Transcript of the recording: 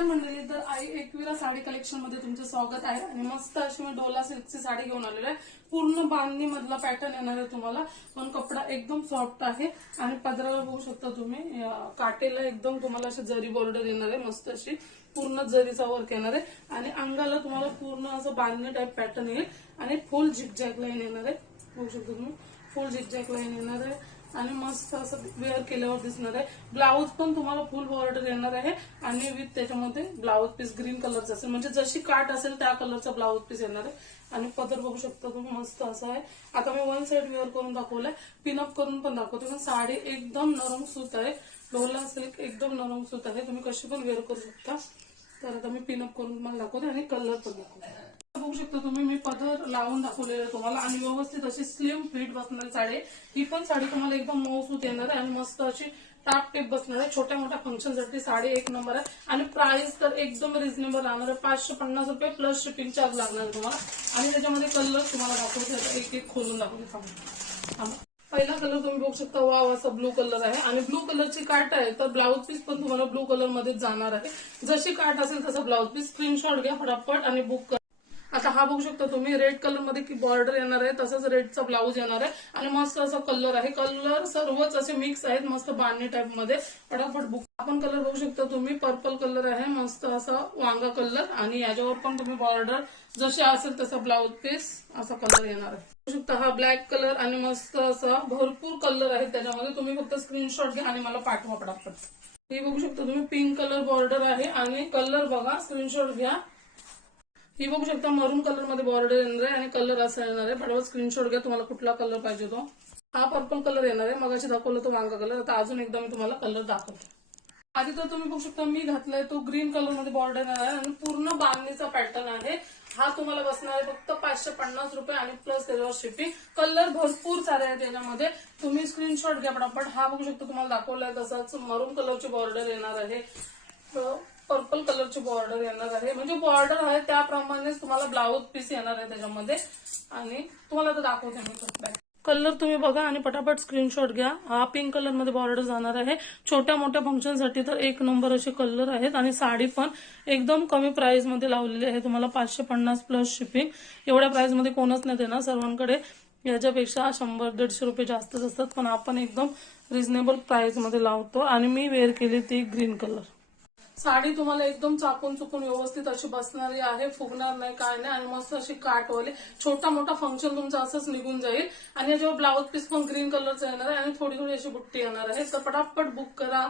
नमस्कार मंडळी, तर आई एकविरा साडी कलेक्शन मध्ये तुमचं स्वागत आहे. आणि मस्त अशी मी डोला सिल्कची साडी घेऊन आलेली आहे. पूर्ण बांधणी मधला पॅटर्न येणार आहे तुम्हाला, पण कपडा एकदम सॉफ्ट आहे. आणि पदराला बघू शकता तुम्ही, काटेला एकदम तुम्हाला अशी जरी बॉर्डर येणार आहे, मस्त अशी पूर्ण जरीचा वर्क येणार आहे. आणि अंगाला तुम्हाला पूर्ण असं बांधणी टाइप पॅटर्न येईल आणि फुल झिगझॅग लाईन येणार आहे. बघू शकता तुम्ही, फुल झिगझॅग लाईन येणार आहे आणि मस्त असं वेअर केल्यावर दिसणार आहे. ब्लाऊज पण तुम्हाला फुल बॉर्डर येणार आहे आणि विथ त्याच्यामध्ये ब्लाऊज पीस ग्रीन कलरचा असेल, म्हणजे जशी काट असेल त्या कलरचा ब्लाऊज पीस येणार आहे. आणि पदर बघू शकता तुम्ही, मस्त असा आहे. आता मी वन साइड वेअर करून दाखवलाय, पिनअप करून पण दाखवते. पण साडी एकदम नरम सूत आहे, डोला सिल्क एकदम नरम सूत आहे, तुम्ही कशी पण वेअर करू शकता. तर आता मी पिनअप करून मला दाखवते आणि कलर पण दाखवते. बघू शकता तुम्ही, मी पदर लावून दाखवलेलं आहे तुम्हाला आणि व्यवस्थित अशी स्लिम फिट बसणारी साडी आहे. ही पण साडी तुम्हाला एकदम मऊसूत येणार आहे आणि मस्त अशी टाप टेप बसणार आहे. छोट्या मोठ्या फंक्शन साठी साडी एक नंबर आहे. आणि प्राइस तर एकदम रिझनेबल राहणार आहे, 550 रुपये प्लस शिपिंग चार्ज लागणार आहे तुम्हाला. आणि त्याच्यामध्ये कलर तुम्हाला दाखवते, एक एक खोलून दाखवते. पहिला कलर तुम्ही बघू शकता, वाव असा ब्लू कलर आहे. आणि ब्लू कलरची काट आहे, तर ब्लाऊज पीस पण तुम्हाला ब्लू कलर मध्ये जाणार आहे. जशी काट असेल तसं ब्लाऊज पीस. स्क्रीनशॉट घ्या फटाफट आणि बुक करा. आता हा बघू शकता तुम्ही, रेड कलर मध्ये की बॉर्डर येणार आहे, तसंच रेडचा ब्लाऊज येणार आहे. आणि मस्त असा कलर आहे. कलर सर्वच असे मिक्स आहेत, मस्त बांधणी टाइप मध्ये. फटाफट बुक. आपण कलर बघू शकता तुम्ही, पर्पल कलर आहे, मस्त असा वांगा कलर. आणि याच्यावर पण तुम्ही बॉर्डर जशी असेल तसा ब्लाऊज पीस असा कलर येणार आहे. बघू शकता हा ब्लॅक कलर आणि मस्त असा भरपूर कलर आहे त्याच्यामध्ये. तुम्ही फक्त स्क्रीनशॉट घ्या आणि मला पाठवा फटाफट. हे बघू शकता तुम्ही, पिंक कलर बॉर्डर आहे आणि कलर बघा, स्क्रीनशॉट घ्या. ही बघू शकता मरून कलर मध्ये बॉर्डर येणार आहे आणि कलर असा येणार आहे. फटाफट स्क्रीनशॉट घ्या, तुम्हाला कुठला कलर पाहिजे तो. हा पर्पल कलर येणार आहे, मगाशी दाखवलं तो वांगा कलर. आता अजून एकदा मी तुम्हाला कलर दाखवते. आधी तर तुम्ही बघू शकता मी घातलाय तो ग्रीन कलर मध्ये बॉर्डर येणार आहे आणि पूर्ण बांधणीचा पॅटर्न आहे. हा तुम्हाला बसणार आहे फक्त 550 रुपये आणि प्लस त्याच्यावर शिपिंग. कलर भरपूर सारे आहेत त्याच्यामध्ये, तुम्ही स्क्रीनशॉट घ्या फटाफट. हा बघू शकता तुम्हाला दाखवलाय तसाच मरून कलरची बॉर्डर येणार आहे, पर्पल कलरची बॉर्डर येणार आहे. म्हणजे बॉर्डर आहे त्याप्रमाणेच तुम्हाला ब्लाऊज पीस येणार आहे त्याच्यामध्ये. आणि तुम्हाला तर दाखवते मी कलर, तुम्ही बघा आणि पटापट स्क्रीनशॉट घ्या. हा पिंक कलर मध्ये बॉर्डर जाणार आहे. छोट्या मोठ्या फंक्शन साठी तर एक नंबर असे कलर आहेत. आणि साडी पण एकदम कमी प्राइस मध्ये लावलेली आहे तुम्हाला, 550 प्लस शिपिंग. एवढ्या प्राइस मध्ये कोणच नाही देणार, सर्वांकडे याच्यापेक्षा 100-150 रुपये जास्तच असतात. पण आपण एकदम रिझनेबल प्राइस मध्ये लावतो. आणि मी वेअर केली ती ग्रीन कलर साडी. तुम्हाला एकदम चापून चुकून व्यवस्थित अशी बसणारी आहे, फुगणार नाही काय नाही. आणि मस्त अशी काटवाली, छोटा मोठा फंक्शन तुमचा असंच निघून जाईल. आणि याच्यावर ब्लाऊज पीस पण ग्रीन कलरचा येणार आहे आणि थोडी थोडी अशी बुट्टी येणार आहे. तर पटापट बुक करा.